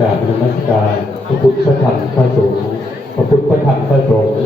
กราบนมัสการพระพุทธพระธรรมพระสงฆ์พระพุทธพระธรรมพระสงฆ์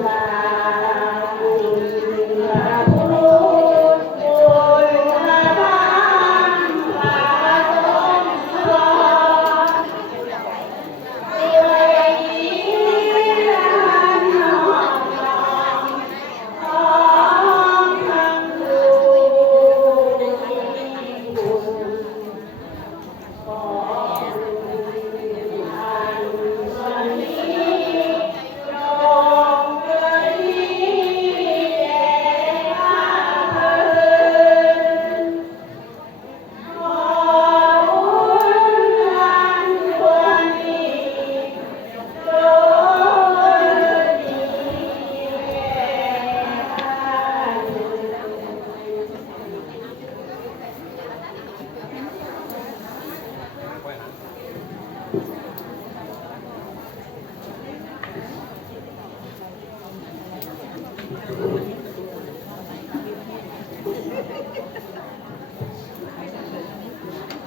อ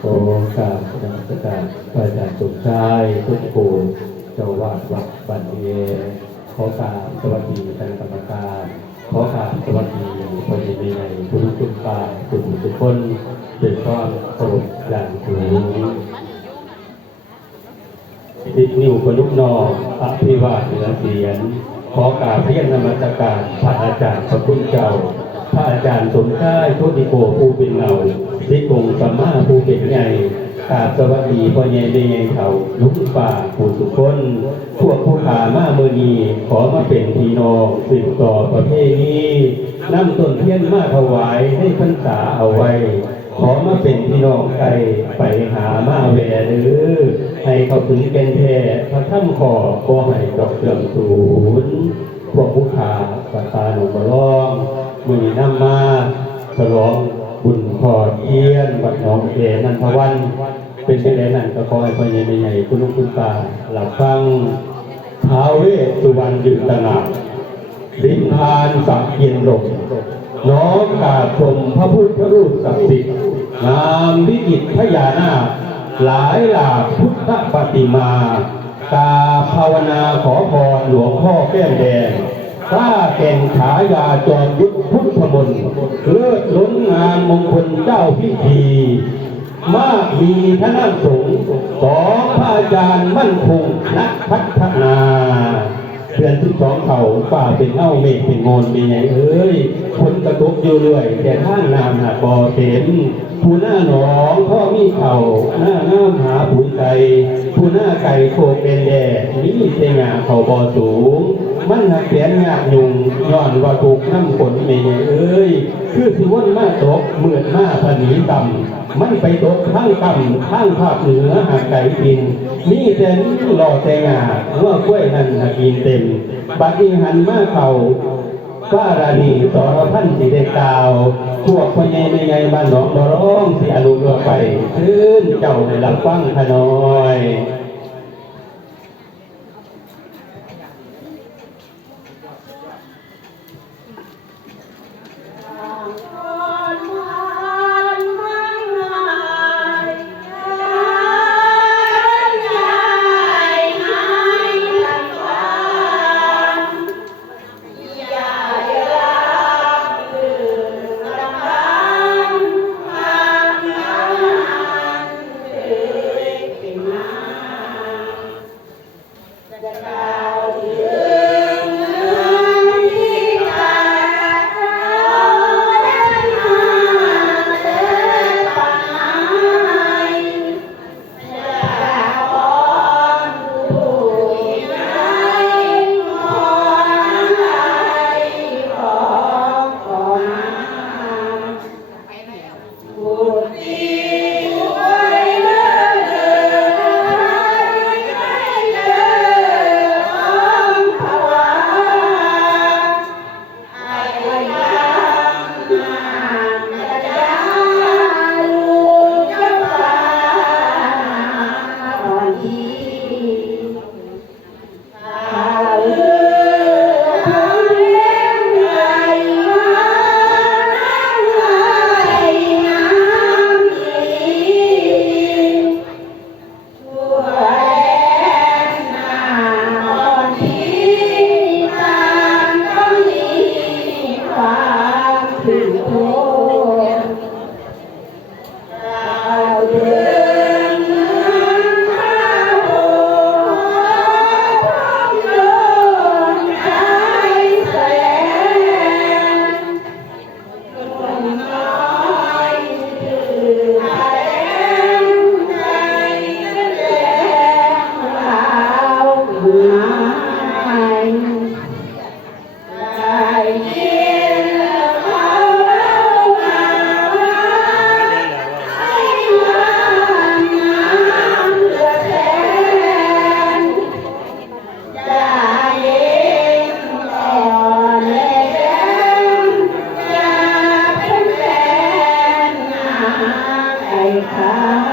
ขอกราบนมัสการพระอาจารย์สมชายพุทธโกเจ้าวาดวัดบันเยขอกราบสวัสดีคณะกรรมการขอกราบสวัสดีพระเดในผู้ทุกทุกฝ่ายทุกทุกคนเป็นความเคารพอย่างสูงติดนิ้วคนลุกนองอภิวาทเหนือเสียงขอกราบเพียงนมัสการพระอาจารย์พระคุณเจ้า พระอาจารย์สมชายโชติโกผู้เป็นเราที่กงสัมมาผู้เป็นใหญ่กราสวัสดีพ่อใหญ่ในใหญ่เขาลุกป่าผู้สุคนพวกผู้ขามาเมือนีขอมาเป็นพี่น้องสืบต่อประเพณีนำต้นเทียนมาถวายให้พรรษาเอาไว้ ขอมาเป็นพี่น้องไกลไปหามาแวหรือ ให้เขาถึงเป็นแท้พระท่านขอขอให้ดอกเสื่อมสูญพวกผู้ขาปัตตาหนุบร้อง มือน้ำมาฉลองบุญพอเทียนวัดหนองเอนันทวัน เป็นไปได้นั่นก็ขอให้พ่อใหญ่แม่ใหญ่คุณลุงคุณตาหลับฟังท้าวเวสุวรรณยืนตระหนักลินทานสักเย็นลงน้อมกราบชมพระพุทธรูปศักดิ์สิทธิ์งามวิจิตรพญานาคหลายหลากพุทธปฏิมากราภาวนาขอพรหลวงพ่อแก้มแดง ข้าแก่งขายาจอมยุทธพุทธมนต์เลิศล้นงามมงคลเจ้าพิธี มากมีทนั่งสงฆ์ของพระอาจารย์มั่นคงนักพัฒนาเดือนที่สองเขาฝ่าเป็นเอ้าเมฆเป็นโงนเป็นไงเอ้ยคนกระตุกอยู่เรื่อยแต่ทางน้ำหนักบ่อเต็มผู้หน้าหนองพ่อมีเข่าหน้าน้ำหาปุ๋ยไก่ผู้หน้าไก่โคกเป็นแดดนี่เสงาเขาบ่อสูง มันหักแขนงายุงย้อนว่าถูกน้ำฝนเมยเอ้ยคือสิวนมาตกเหมือนมาผนีต่ำมันไปตกข้างต่ำข้างภาคเหนือหากไก่กินนี่แต่นี่หล่อแต่งาเมื่อกล้วยนั่นหากินเต็มบัดนี้หันมาเขาฟ้าราณีสรพันธ์สีเดกาวพวกพ่อใหญ่ในไงบ้านหนองบร้องสิอนุเรือไปขึ้นเจ้าในลำฟังขน้อย ด